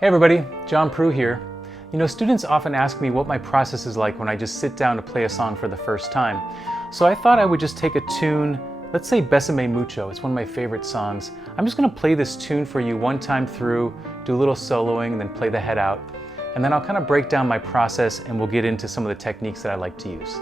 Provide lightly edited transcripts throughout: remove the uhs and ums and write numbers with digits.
Hey everybody, John Proulx here. You know, students often ask me what my process is like when I just sit down to play a song for the first time. So I thought I would just take a tune, let's say Bésame Mucho, it's one of my favorite songs. I'm just gonna play this tune for you one time through, do a little soloing, and then play the head out. And then I'll kind of break down my process and we'll get into some of the techniques that I like to use.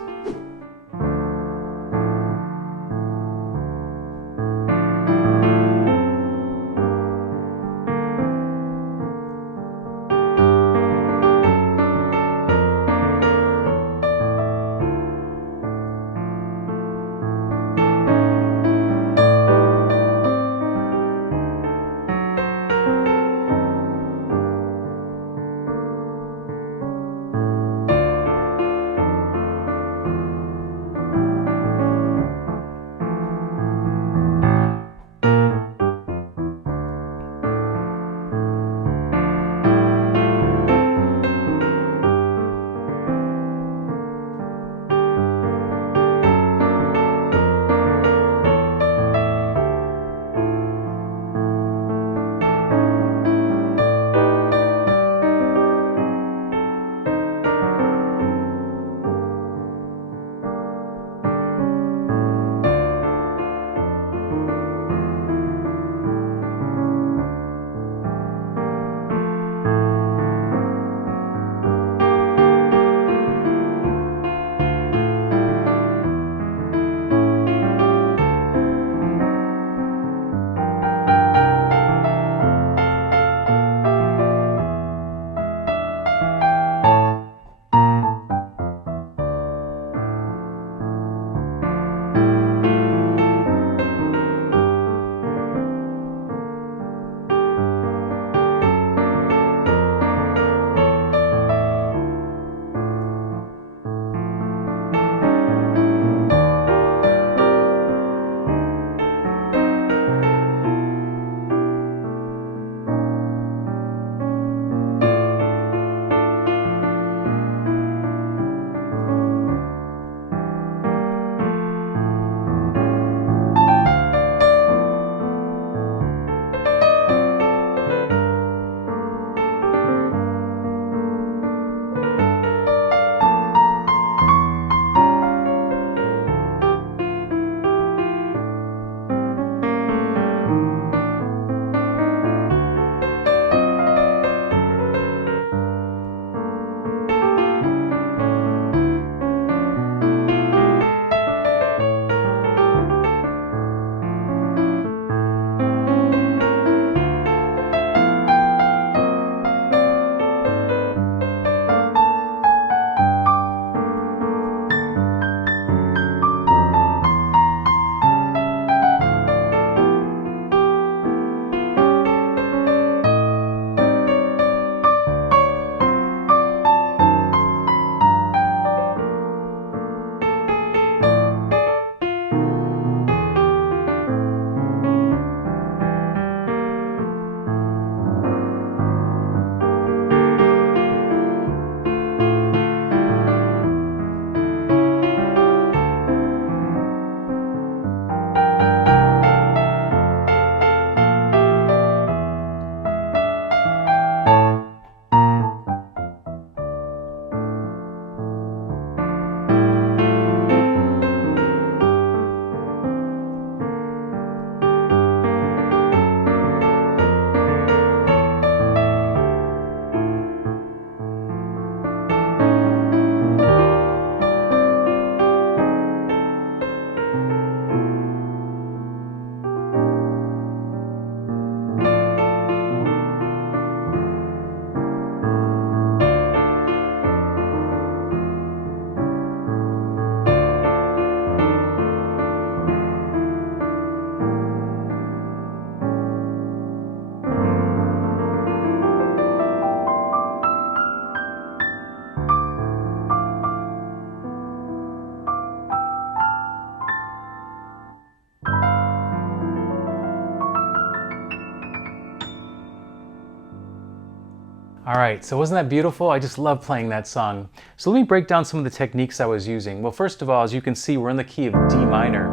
All right, so wasn't that beautiful? I just love playing that song. So let me break down some of the techniques I was using. Well, first of all, as you can see, we're in the key of D minor.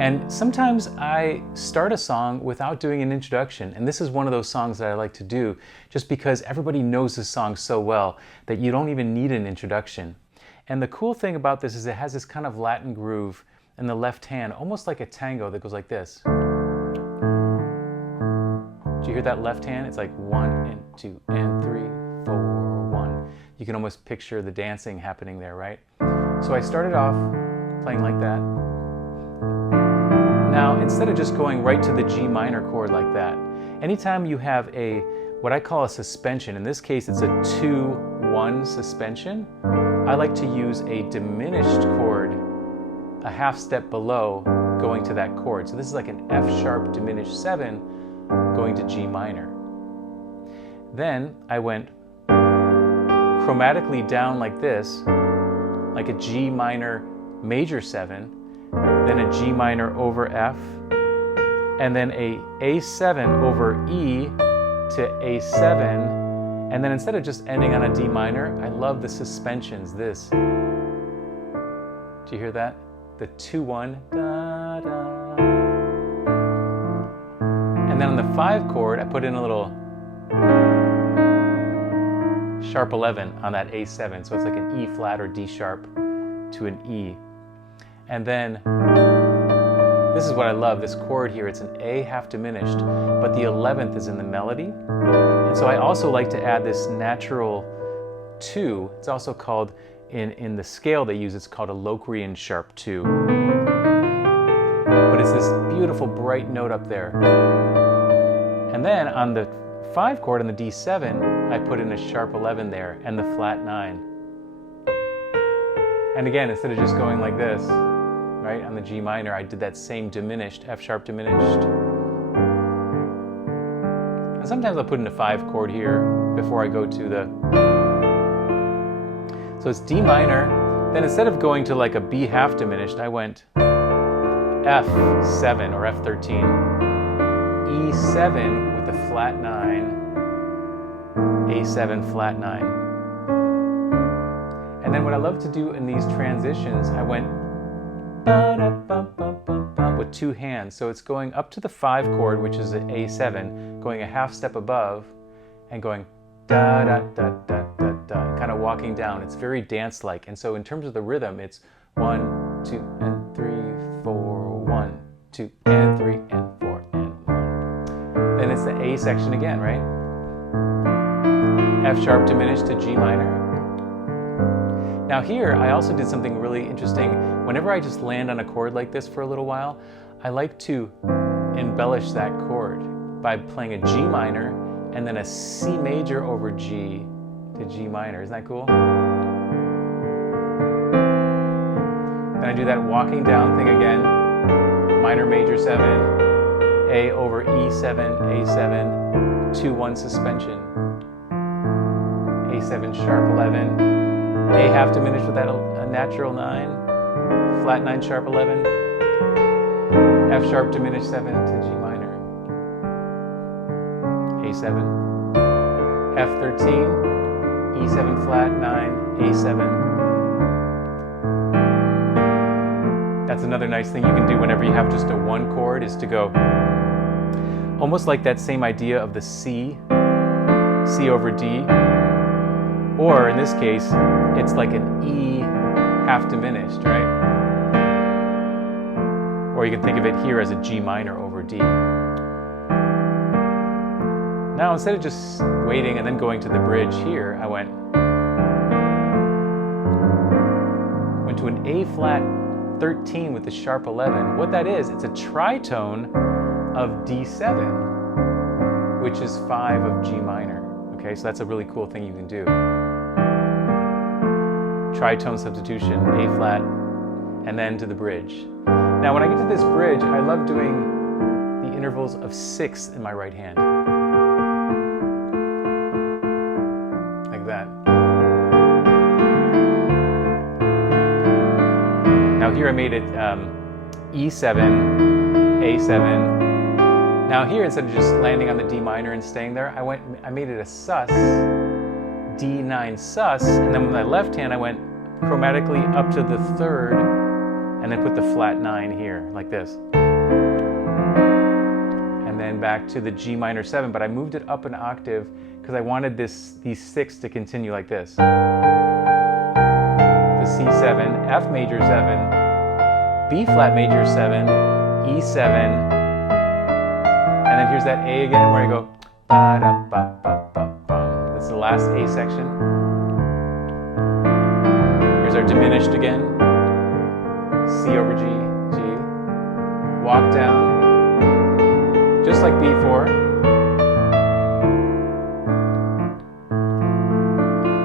And sometimes I start a song without doing an introduction, and this is one of those songs that I like to do just because everybody knows this song so well that you don't even need an introduction. And the cool thing about this is it has this kind of Latin groove in the left hand, almost like a tango that goes like this. Do you hear that left hand? It's like 1 and 2 and 3, 4, 1. You can almost picture the dancing happening there, right? So I started off playing like that. Now, instead of just going right to the G minor chord like that, anytime you have what I call a suspension, in this case it's a 2-1 suspension, I like to use a diminished chord a half step below going to that chord. So this is like an F sharp diminished 7 going to G minor. Then I went chromatically down like this, like a G minor major 7, then a G minor over F, and then a A7 over E to A7, and then instead of just ending on a D minor, I love the suspensions, this. Do you hear that? The 2-1, da, da. And then on the 5 chord, I put in a little sharp 11 on that A7, so it's like an E flat or D sharp to an E. And then, this is what I love, this chord here, it's an A half diminished, but the 11th is in the melody. And so I also like to add this natural 2, it's also called, in the scale they use, it's called a Locrian sharp 2. But it's this beautiful bright note up there. And then on the 5 chord on the D7, I put in a sharp 11 there and the flat 9. And again, instead of just going like this, right, on the G minor, I did that same diminished, F sharp diminished. And sometimes I'll put in a 5 chord here before I go to the... So it's D minor, then instead of going to like a B half diminished, I went F7 or F13, E7 with a flat 9, A7 flat 9. And then what I love to do in these transitions, I went with 2 hands. So it's going up to the 5 chord, which is an A7, going a half step above, and going da da da da da da, kind of walking down. It's very dance-like. And so in terms of the rhythm, it's 1, 2, and 3, 4, 1, 2, and 3, and 4, and 1. Then it's the A section again, right? F sharp diminished to G minor. Now here, I also did something really interesting. Whenever I just land on a chord like this for a little while, I like to embellish that chord by playing a G minor and then a C major over G to G minor. Isn't that cool? Then I do that walking down thing again. Minor major 7, A over E7, A7, 2-1 suspension. A7 sharp 11. A half diminished with that a natural 9, flat 9 sharp 11, F sharp diminished 7 to G minor, A7, F13, E7 flat 9, A7. That's another nice thing you can do whenever you have just a 1 chord, is to go almost like that same idea of the C over D. Or in this case, it's like an E half diminished, right? Or you can think of it here as a G minor over D. Now instead of just waiting and then going to the bridge here, I went to an A flat 13 with the sharp 11. What that is, it's a tritone of D7, which is 5 of G minor. Okay, so that's a really cool thing you can do. Tritone substitution, A flat, and then to the bridge. Now when I get to this bridge, I love doing the intervals of 6 in my right hand. Like that. Now here I made it E7, A7. Now here, instead of just landing on the D minor and staying there, I made it a sus, D9 sus, and then with my left hand I went chromatically up to the 3rd and then put the flat 9 here, like this. And then back to the G minor 7, but I moved it up an octave because I wanted these 6 to continue like this. The C7, F major 7, B flat major 7, E7, and then here's that A again where I go ba-da-ba-ba-ba-bum. That's the last A section. Here's our diminished again. C over G, G. Walk down, just like B4.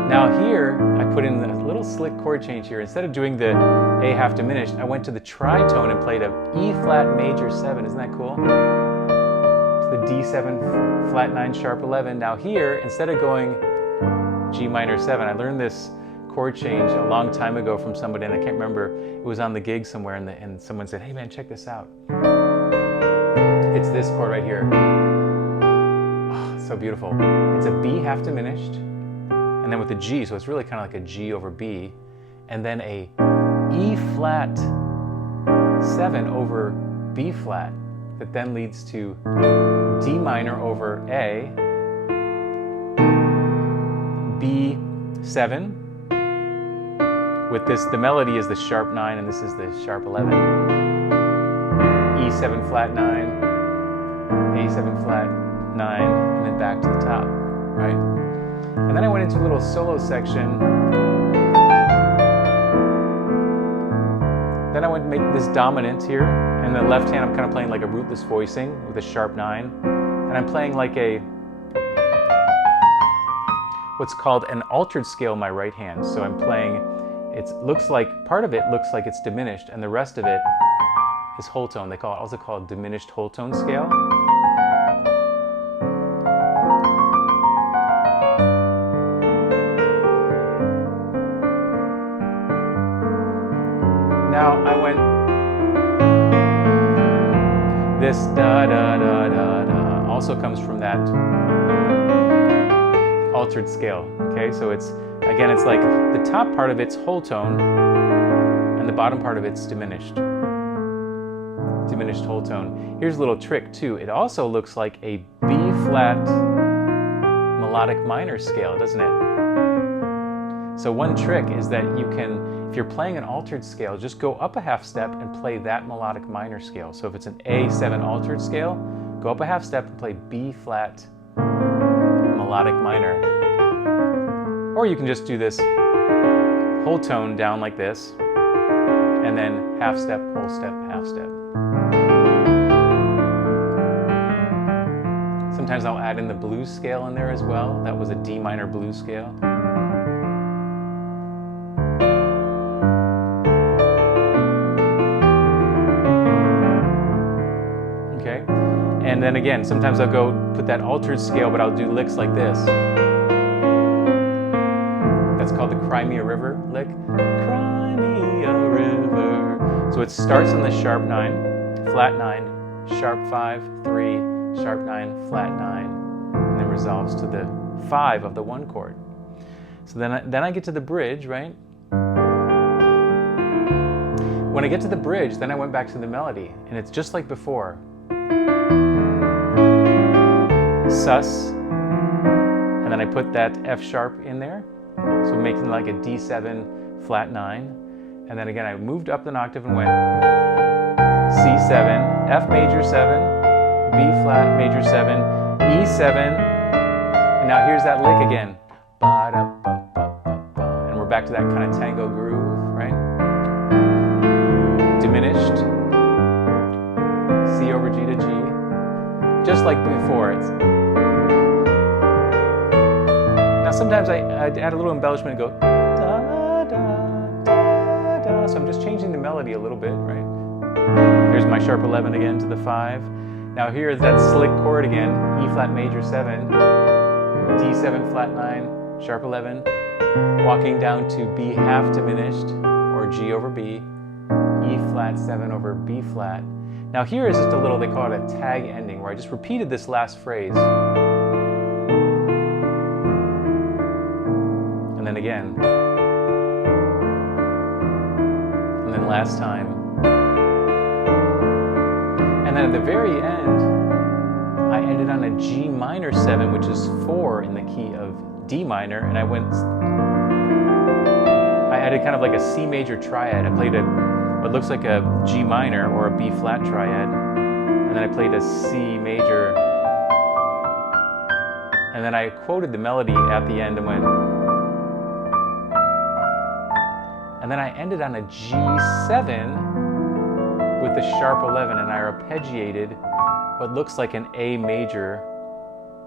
Now here, I put in a little slick chord change here. Instead of doing the A half diminished, I went to the tritone and played a E flat major 7. Isn't that cool? To the D7 flat 9 sharp 11. Now here, instead of going G minor 7, I learned this chord change a long time ago from somebody, and I can't remember. It was on the gig somewhere, and someone said, "Hey man, check this out. It's this chord right here." Oh, it's so beautiful. It's a B half diminished, and then with the G, so it's really kind of like a G over B, and then a E flat 7 over B flat that then leads to D minor over A, B7, with this, the melody is the sharp 9 and this is the sharp 11, E7 flat 9, A7 flat 9, and then back to the top, right? And then I went into a little solo section. Then I went to make this dominant here, and the left hand I'm kind of playing like a rootless voicing with a sharp 9, and I'm playing like a what's called an altered scale in my right hand. So I'm playing, it looks like, part of it looks like it's diminished, and the rest of it is whole tone. They also call it diminished whole tone scale. Now I went, this da da da da da also comes from that altered scale. Okay, so it's, again, it's like the top part of it's whole tone and the bottom part of it's diminished whole tone. Here's a little trick too. It also looks like a B flat melodic minor scale, doesn't it? So one trick is that you can, if you're playing an altered scale, just go up a half step and play that melodic minor scale. So if it's an A7 altered scale, go up a half step and play B flat melodic minor. Or you can just do this whole tone down like this, and then half step, whole step, half step. Sometimes I'll add in the blues scale in there as well. That was a D minor blues scale. Okay, and then again, sometimes I'll go put that altered scale, but I'll do licks like this. That's called the Cry Me a River lick. Cry me a river. So it starts on the sharp 9, flat 9, sharp 5, 3, sharp 9, flat 9, and then resolves to the 5 of the 1 chord. So then I get to the bridge, right? When I get to the bridge, then I went back to the melody, and it's just like before. Sus, and then I put that F sharp in there, so making like a D7 flat 9, and then again I moved up an octave and went C7, F major 7, B flat major 7, E7, and now here's that lick again. And we're back to that kind of tango groove, right? Diminished, C over G to G, just like before. Now sometimes I add a little embellishment and go da da da da, so I'm just changing the melody a little bit, right? There's my sharp 11 again to the 5. Now here is that slick chord again, E flat major 7, D7 flat 9, sharp 11, walking down to B half diminished, or G over B, E flat 7 over B flat. Now here is just a little, they call it a tag ending, where I just repeated this last phrase. And then again. And then last time. And then at the very end, I ended on a G minor 7, which is 4 in the key of D minor, and I added kind of like a C major triad. I played what looks like a G minor or a B flat triad, and then I played a C major, and then I quoted the melody at the end and went, and then I ended on a G7 with the sharp 11, and I arpeggiated what looks like an A major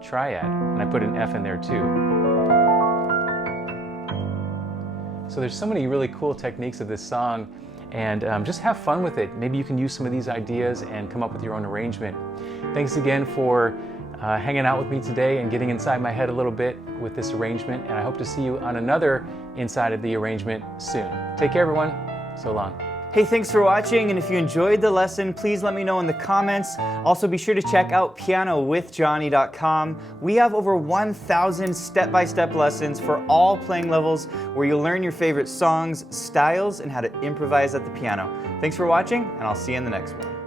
triad, and I put an F in there too. So there's so many really cool techniques of this song, and just have fun with it. Maybe you can use some of these ideas and come up with your own arrangement. Thanks again for hanging out with me today and getting inside my head a little bit with this arrangement, and I hope to see you on another Inside of the Arrangement soon. Take care, everyone. So long. Hey, thanks for watching, and if you enjoyed the lesson, please let me know in the comments. Also, be sure to check out pianowithjonny.com. We have over 1,000 step-by-step lessons for all playing levels where you'll learn your favorite songs, styles, and how to improvise at the piano. Thanks for watching, and I'll see you in the next one.